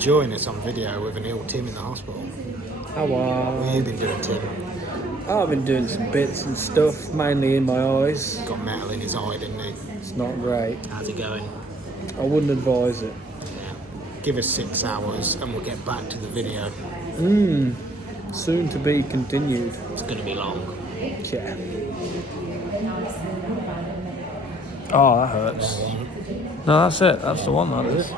join us on video with an ill Tim in the hospital. How are What have you been doing, Tim? I've been doing some bits and stuff, mainly in my eyes. Got metal in his eye, didn't he? It's not great. How's it going? I wouldn't advise it. Give us 6 hours and we'll get back to the video. Soon to be continued. It's going to be long. Yeah. Oh, that hurts. No, that's it. That's the one, that is.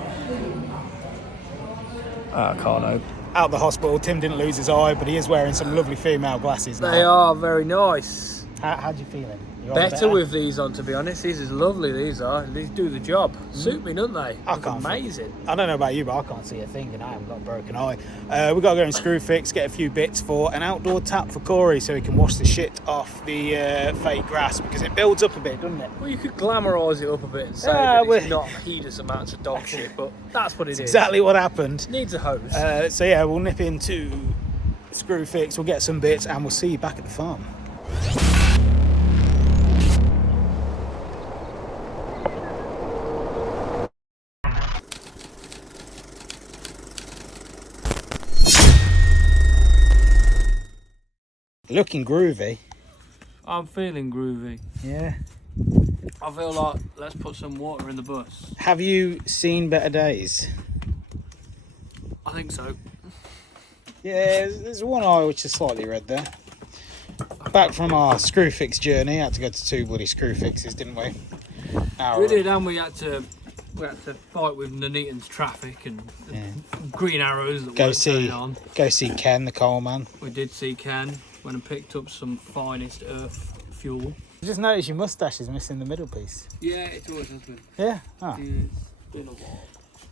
I can't know. Out of the hospital, Tim didn't lose his eye, but he is wearing some lovely female glasses now. They are very nice. How do you feeling? Better with these on, to be honest. These is lovely, these are. These do the job. Suit me, don't they? I Look can't amazing. I don't know about you, but I can't see a thing and I haven't got a broken eye. We've got to go and screw fix, get a few bits for an outdoor tap for Corey so he can wash the shit off the fake grass because it builds up a bit, doesn't it? Well, you could glamorise it up a bit and say that it's not heinous amounts of dog shit, but that's what it is. Exactly what happened. Needs a hose. So yeah, we'll nip into screw fix, we'll get some bits and we'll see you back at the farm. Looking groovy. I'm feeling groovy. Yeah. I feel like let's put some water in the bus. Have you seen better days? I think so. Yeah, there's one eye which is slightly red there. Back from our screw fix journey, had to go to 2 bloody screw fixes, didn't we? We did, and we had to fight with Nuneaton's traffic and green arrows that weren't turning on. Go see Ken, the coal man. We did see Ken. Went and picked up some finest earth fuel. I just noticed your moustache is missing the middle piece. Yeah, it always has been. Yeah? Oh. It's been a while.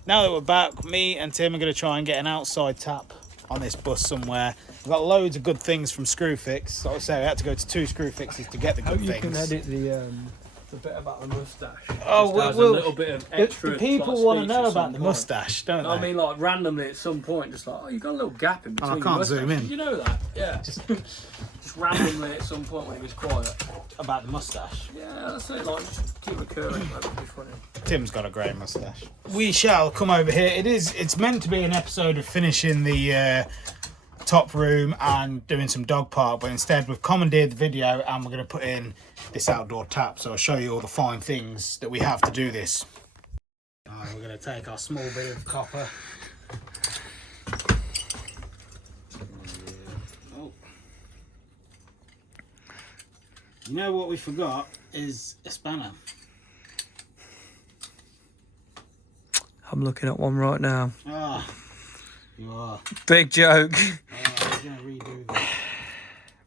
Now that we're back, me and Tim are going to try and get an outside tap on this bus somewhere. We've got loads of good things from Screwfix. Like I say, we had to go to 2 Screwfixes to get the good things. You can edit the bit about the moustache. Oh, well, a little bit of extra. The people want to know about the moustache, don't they? I mean, like randomly at some point, just like, oh, you've got a little gap in between. I can't zoom in. Did you know that? Yeah. Just randomly at some point when it was quiet. About the moustache. Yeah, that's it. Like, just keep recurring. That'd be funny. Tim's got a great moustache. We shall come over here. It's meant to be an episode of finishing the top room and doing some dog park, but instead we've commandeered the video and we're going to put in this outdoor tap. So I'll show you all the fine things that we have to do this. Alright, we're going to take our small bit of copper. Oh. You know what we forgot is a spanner. I'm looking at one right now. Ah, you are. Big joke. We're going to redo this.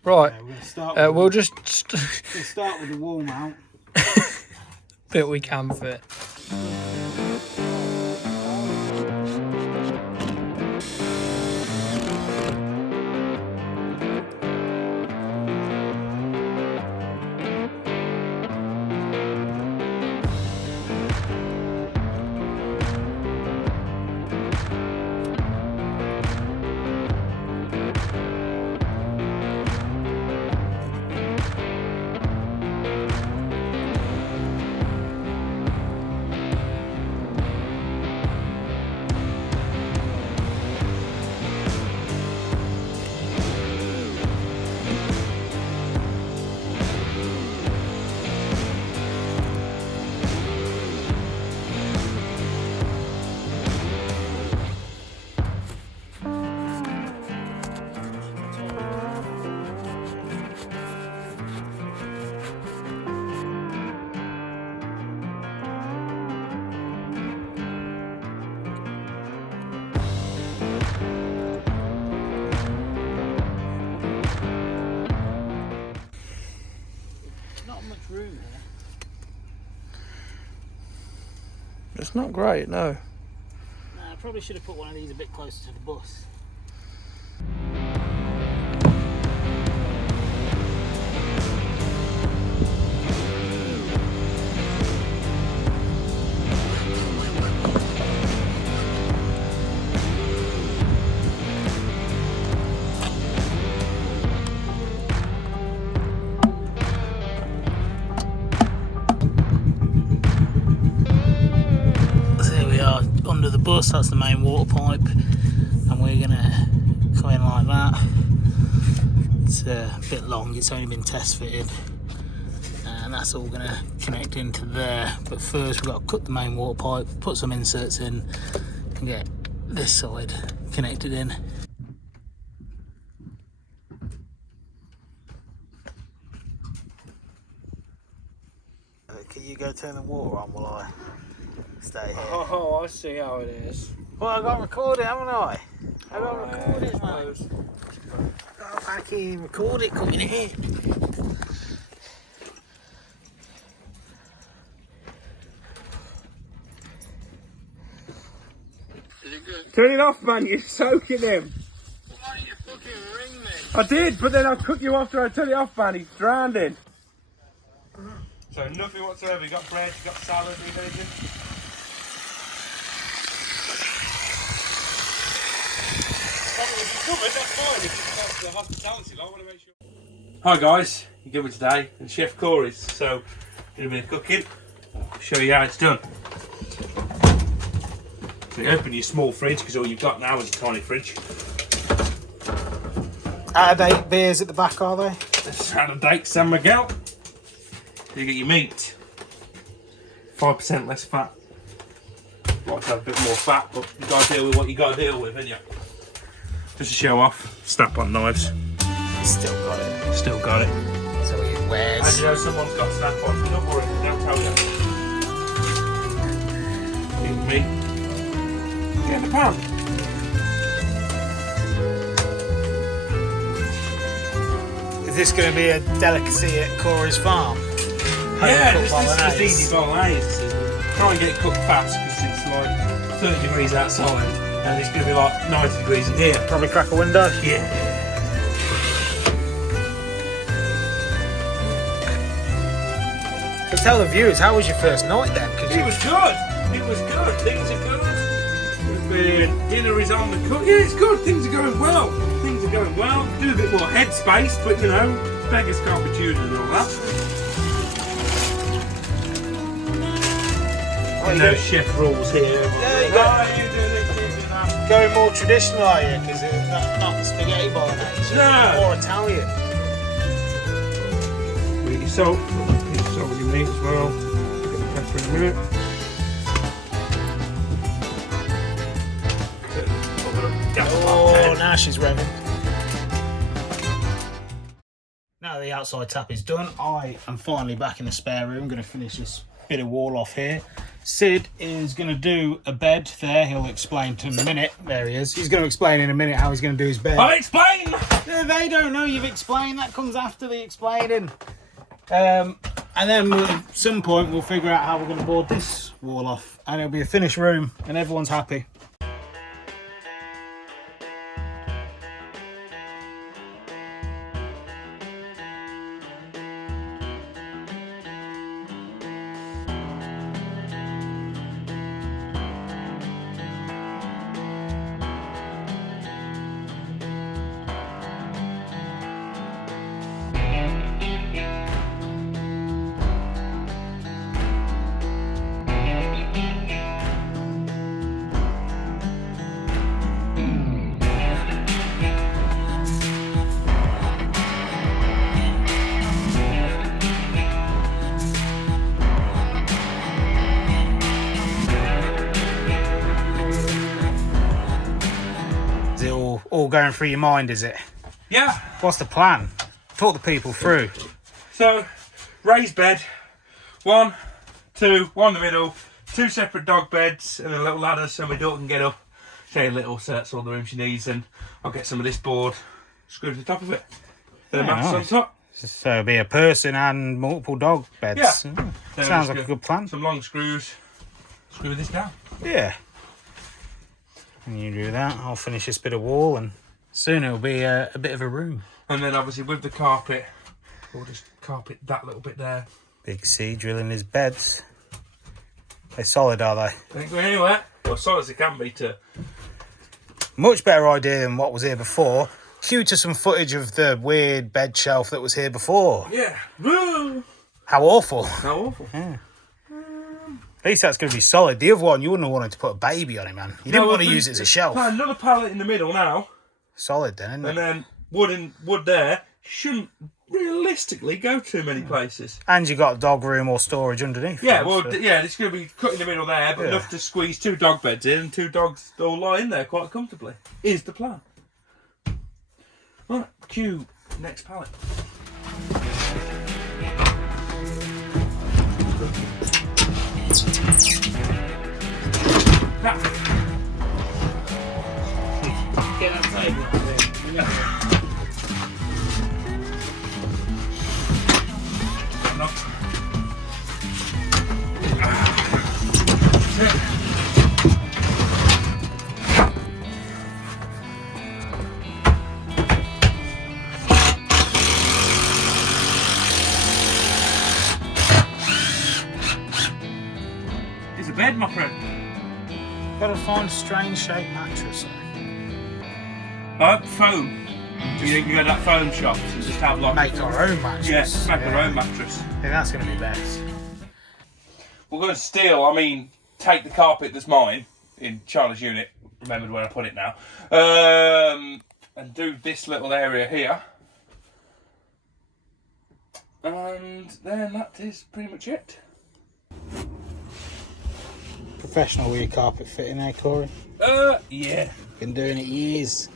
Right. Okay, we're going to start with we'll just we'll start with the wall mount. bit we can fit. Room here. It's not great, no. Nah, I probably should have put one of these a bit closer to the bus. Under the bus, that's the main water pipe, and we're gonna come in like that. It's a bit long, it's only been test fitted, and that's all gonna connect into there. But first we've got to cut the main water pipe, put some inserts in, and get this side connected in. Can you go turn the water on while I stay here? Oh, I see how it is. Well, I've got to record it, haven't I? I've got to record it, mate. I've got to fucking record it coming in. Is it good? Turn it off, man, you're soaking him. Why didn't you fucking ring me? I did, but then I cut you after I turned it off, man. He's drowning. So nothing whatsoever. You got bread, you got salad, you got anything? If you covered, that's fine. If that's the hospitality, I want to make sure. Hi guys, you're good with today, and Chef Corey's. So, doing a bit of cooking. I'll show you how it's done. So you open your small fridge, because all you've got now is a tiny fridge. Out of date beers at the back, are they? It's out of date San Miguel. You get your meat. 5% less fat. Like to have a bit more fat, but you got to deal with what you got to deal with, haven't you? Just to show off, snap-on knives. Still got it. Still got it. So it wears. As you know, someone's got snap-ons. Don't worry, they'll tell you. Eat meat. Get in the pan. Is this going to be a delicacy at Corey's farm? Yeah, this is easy bolognese. Try and get it cooked fast because it's like 30 degrees outside and it's going to be like 90 degrees in here. Probably crack a window. Yeah. So tell the viewers, how was your first night then? It was good. It was good. Things are good. Dinner is on the cook. Yeah, it's good. Things are going well. Things are going well. Do a bit more headspace, but you know, beggars can't be choosers and all that. No chef rules here. Yeah, you do this. Going more traditional, are you? Because it's not the spaghetti bolognese. No. More Italian. Put your salt. Put your salt with your meat as well. Get the pepper in a minute. Oh, now she's revving. Now the outside tap is done, I am finally back in the spare room. I'm going to finish this bit of wall off here. Sid is going to do a bed there. He'll explain to in a minute. There he is. He's going to explain in a minute how he's going to do his bed. I'll explain! They don't know you've explained. That comes after the explaining. And then at some point we'll figure out how we're going to board this wall off. And it'll be a finished room and everyone's happy. All going through your mind, is it? Yeah. What's the plan? Talk the people through. So, raised bed, one in the middle, two separate dog beds, and a little ladder so my daughter can get up. Show you a little so that's all the room she needs, and I'll get some of this board screwed to the top of it. Then Yeah, mats nice. on top. So it'll be a person and multiple dog beds. Yeah. Sounds like a good plan. Some long screws. Screw this down. Yeah. And you do that, I'll finish this bit of wall, and soon it'll be a bit of a room. And then obviously with the carpet, we'll just carpet that little bit there. Big C drilling his beds. They're solid, are they? They ain't going anywhere. Well, solid as they can be to... Much better idea than what was here before. Cue to some footage of the weird bed shelf that was here before. Yeah. Woo! How awful. How awful. Yeah. At least that's going to be solid. The other one, you wouldn't have wanted to put a baby on it, man. You didn't want to use it as a shelf. Another pallet in the middle now. Solid then, isn't it? And then wood there. Shouldn't realistically go too many places. And you got dog room or storage underneath. Yeah, them, well, so. yeah, it's going to be cut in the middle there, but enough to squeeze 2 dog beds in and 2 dogs all lie in there quite comfortably. Is the plan. Right, cue next pallet. Now. Get that table. Yeah. It's a bed, my friend. Gotta find a strange shaped mattress. Foam. You can go to that foam shop and just have like Make our own mattress. Yes, make our own mattress. I think that's going to be best. We're going to steal, take the carpet that's mine in Charlie's unit, remembered where I put it now, and do this little area here. And then that is pretty much it. Professional with your carpet fitting there, Corey? Yeah. Been doing it years.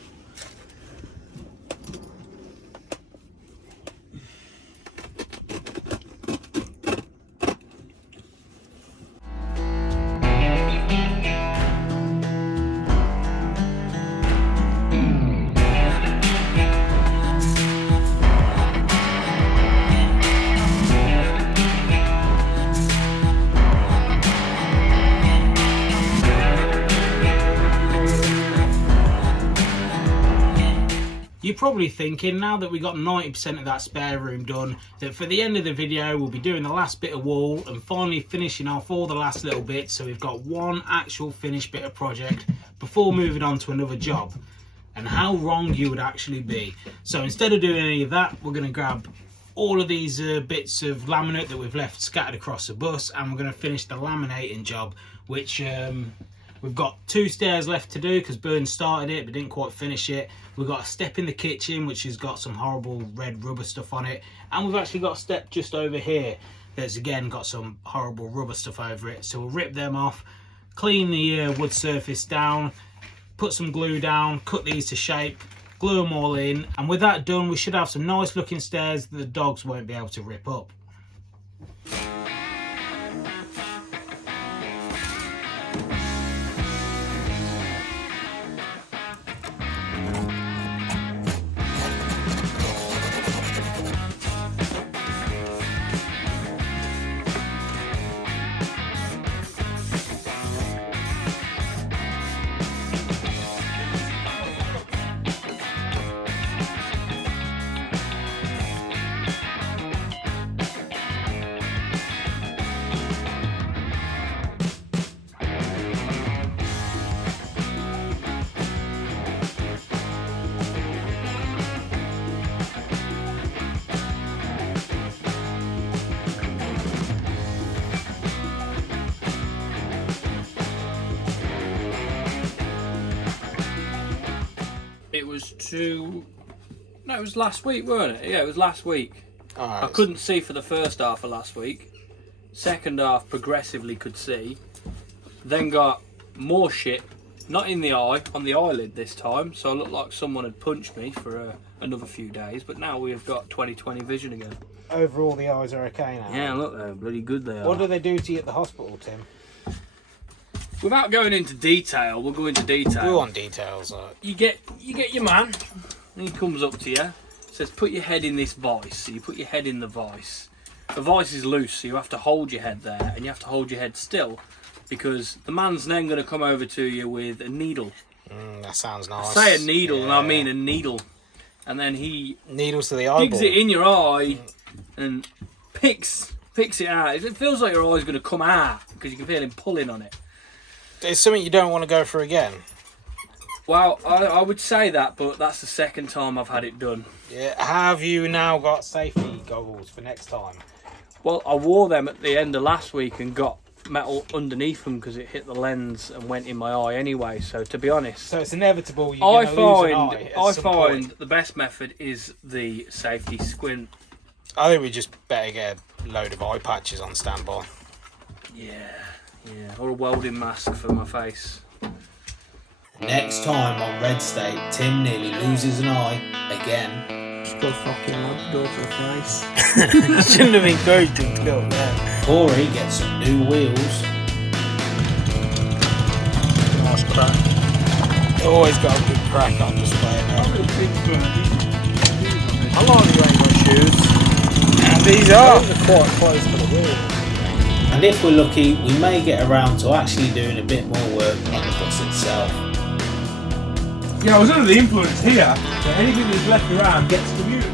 You're probably thinking, now that we got 90% of that spare room done, that for the end of the video we'll be doing the last bit of wall and finally finishing off all the last little bits, so we've got one actual finished bit of project before moving on to another job. And how wrong you would actually be. So instead of doing any of that, we're going to grab all of these bits of laminate that we've left scattered across the bus, and we're going to finish the laminating job, which we've got 2 stairs left to do because Burns started it but didn't quite finish it. We've got a step in the kitchen which has got some horrible red rubber stuff on it, and we've actually got a step just over here that's again got some horrible rubber stuff over it. So we'll rip them off, clean the wood surface down, put some glue down, cut these to shape, glue them all in, and with that done we should have some nice looking stairs that the dogs won't be able to rip up. It was last week, weren't it? Yeah, it was last week. Right. I couldn't see for the first half of last week. Second half progressively could see. Then got more shit, not in the eye, on the eyelid this time. So I looked like someone had punched me for another few days. But now we've got 20/20 vision again. Overall the eyes are okay now? Yeah, look, they're bloody good they are. What do they do to you at the hospital, Tim? Without going into detail, we'll go into detail. We want details. You get your man, and he comes up to you, says put your head in this vice. So you put your head in the vice. The vice is loose, so you have to hold your head there, and you have to hold your head still, because the man's then going to come over to you with a needle. That sounds nice. I say a needle, and I mean a needle. And then he needles to the eyeball. digs it in your eye and picks it out. It feels like your eye's going to come out because you can feel him pulling on it. It's something you don't want to go for again. Well, I would say that, but that's the second time I've had it done. Yeah. Have you now got safety goggles for next time? Well, I wore them at the end of last week and got metal underneath them because it hit the lens and went in my eye anyway. So to be honest, So it's inevitable you're going to lose an eye at some point. the best method is the safety squint. I think we just better get a load of eye patches on standby. Yeah, or a welding mask for my face. Next time on Red State, Tim nearly loses an eye again. Just go fucking lad, go for the face. You shouldn't have encouraged him to go there. Corey gets some new wheels. Nice crack. Always got a good crack on display now. I like the rainbow shoes. And these are. Those are quite close to the wheel. And if we're lucky, we may get around to actually doing a bit more work on the bus itself. Yeah, I was under the influence here that anything that's left around gets commuted.